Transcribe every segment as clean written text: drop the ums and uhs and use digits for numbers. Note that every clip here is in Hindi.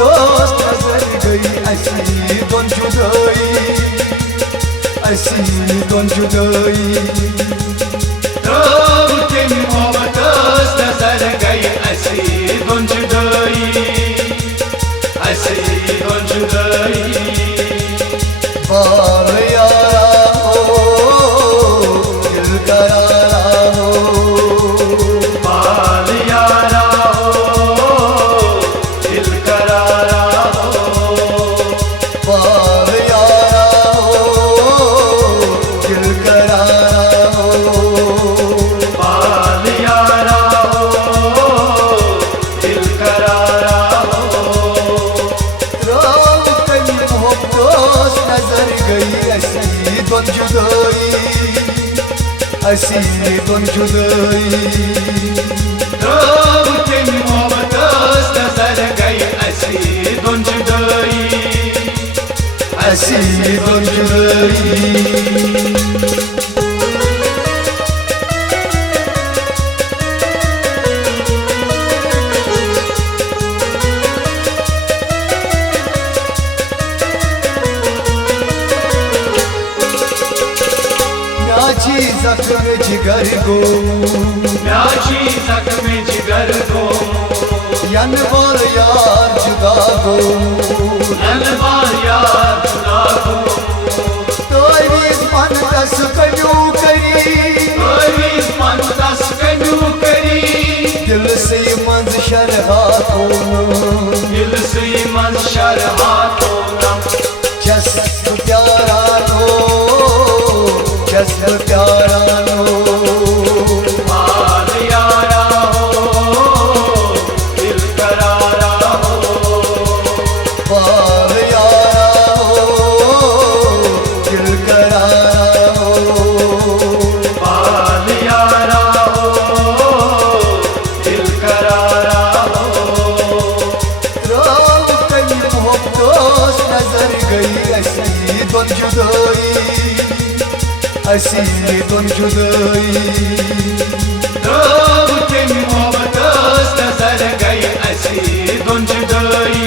दोस्त नजर गई ऐसी दोन जुदाई, ऐसी दोन जुदाई। रोते मोहब्बत दोस्त नजर गई ऐसी दोन जुदाई, ऐसी दोन जुदाई। बाल यारा हो दिल करारा हो, बाल यारा हो दिल करारा हो, बाल यारा हो दिल करारा हो, बाल यारा हो दिल करारा हो। रोते मोहब्बत नजर गई ऐसी दोन जुदाई, ऐसी दोन जुदाई। रोते मोहब्बत दोस्त नजर गई ऐसी दोन जुदाई, ऐसी दोन जुदाई। म्याची जख्म जिगर गो, म्याची जख्म जिगर गो, यन बोल यार जुदा गो, नलवार यार जुदा गो। तोरी मन दस कन्यू करी, कोई मन दस कन्यू करी, दिल से मंज शरहा को, दिल से मन शरहा तो ना। जस प्यारा लो, जस प्यारा लो, बाल यारा हो दिल करारा हो, बाल यारा हो दिल करारा हो, बाल यारा हो दिल करारा हो। रोते मोहब्बत नजर गई ऐसी दोन जुदाई, ऐसी दोन जुदाई। रोते मोहब्बत दोस्त नजर गई ऐसी दोन जुदाई,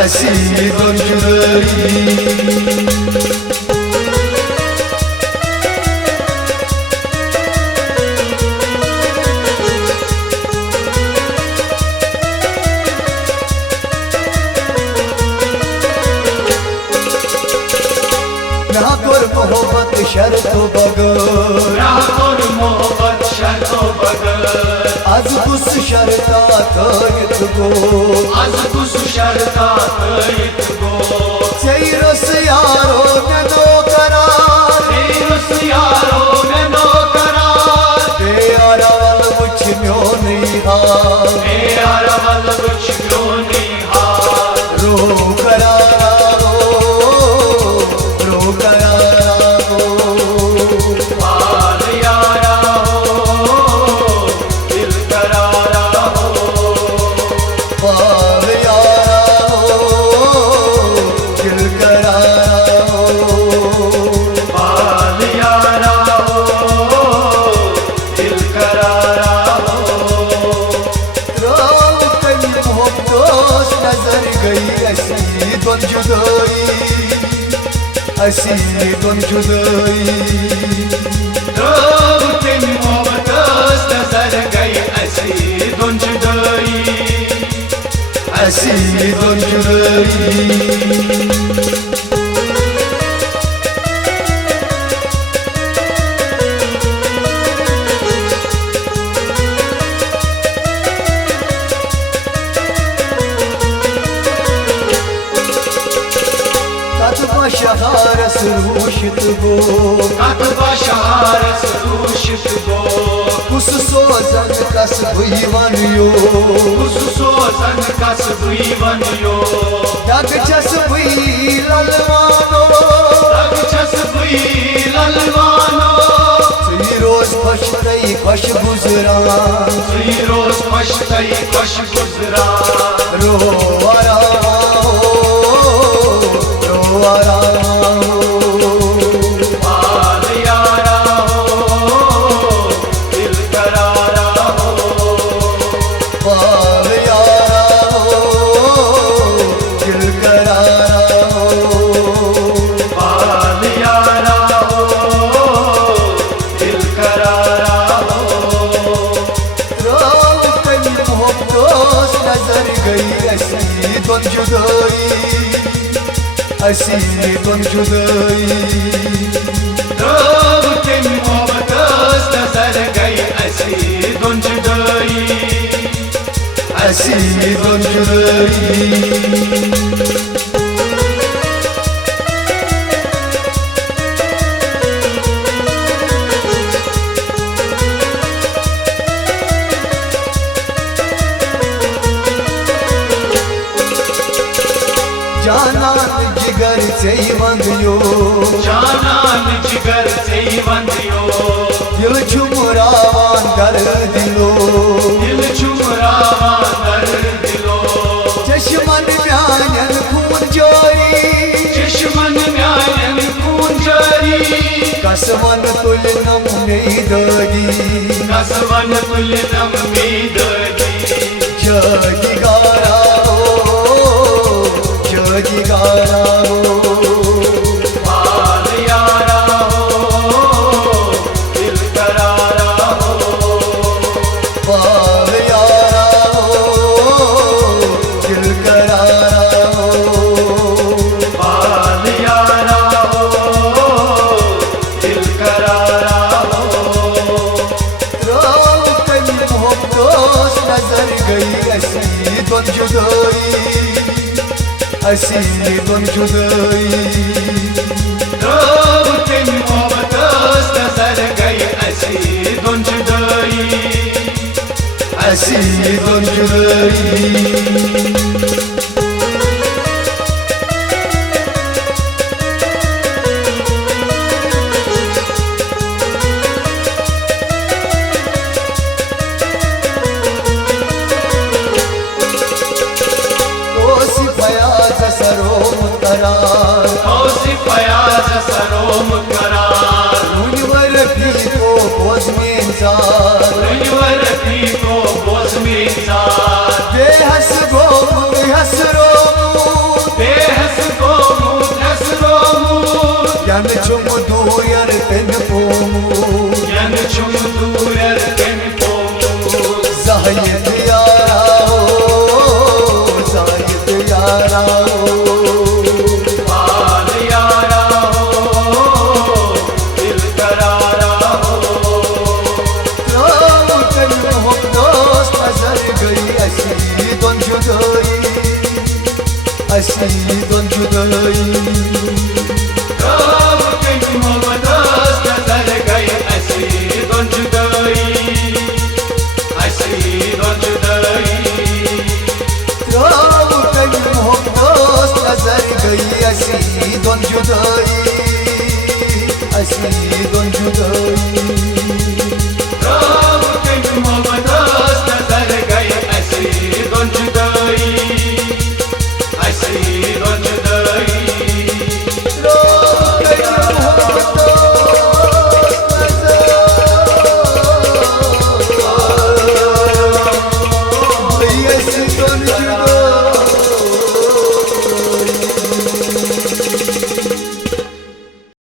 ऐसी दोन जुदाई। ना तोर मोहब्बत शर्त बगैर, रातोर मोहब्बत शर्तो बगैर, आज कुछ शर्ता कहित गो, आज कुछ शर्ता कहित गो। चैरस यारो में दो करार, तेरुस यारो में नो करार, तेरा मुझ म्यो नहीं हार, मेरा वल कुछ क्यों नहीं हार। रो करारा रो करारा हो, बाल यारा हो दिल करारा हो, बाल यारा हो दिल करारा हो, बाल यारा हो दिल करारा हो। रोते मोहब्बत नजर गई ऐसी दोन जुदाई, ऐसी दोन जुदाई। रोते मोहब्बत दोस्त नजर गई ऐसी दोन जुदाई, ऐसी दोन जुदाई। कतबा शहारस रूशित गो, कतबा शहारस रूशित गो, कुस सोजन कस भुवन यो, उस सोजन कस भुवन यो, जग जस भुई ललवानो, तग छस भुई ललवानो, सुई रोज पछतई खुश गुजरान, सुई रोज पछतई खुश गुजरा। रो आराम रो आराम बाल यारा हो दिल करारा हो, बाल यारा हो गई असी दोन जुदाई असी दोन जुदाई रोते मोहब्बत नजर गई असी दोन जुदाई असी दोन जुदाई जानान जिगर से वंदियो जानान जिगर से वंदियो दिल छुमरावान कर दिलो दिल छुमरावान कर दिलो चश्मन म्यानन खून जारी चश्मन म्यानन खून जारी कसवन तुल नम में दगी कसवन तुल नम में दगी जगी गारा जगी गारा पाल यारा हो दिल करारा हो पाल यारा दिल करारा पाल यारा हो दिल करारा हो रोकन मोहब्बत नजर गई असी दोन जुदाई असी दोन जुदाई रोते मोहब्बत नजर गई असी दोन जुदाई असी दोन जुदाई फयाज सरोम करार मुनवर भी को बोझ में जार मुनवर भी को बोझ में जार बेहस गो हस रो बेहस गो हस रो जन चुम दूर तेन पोमू जन चुम दूर तेन पोमू जाहिद यारा हो जाहिद यारा असी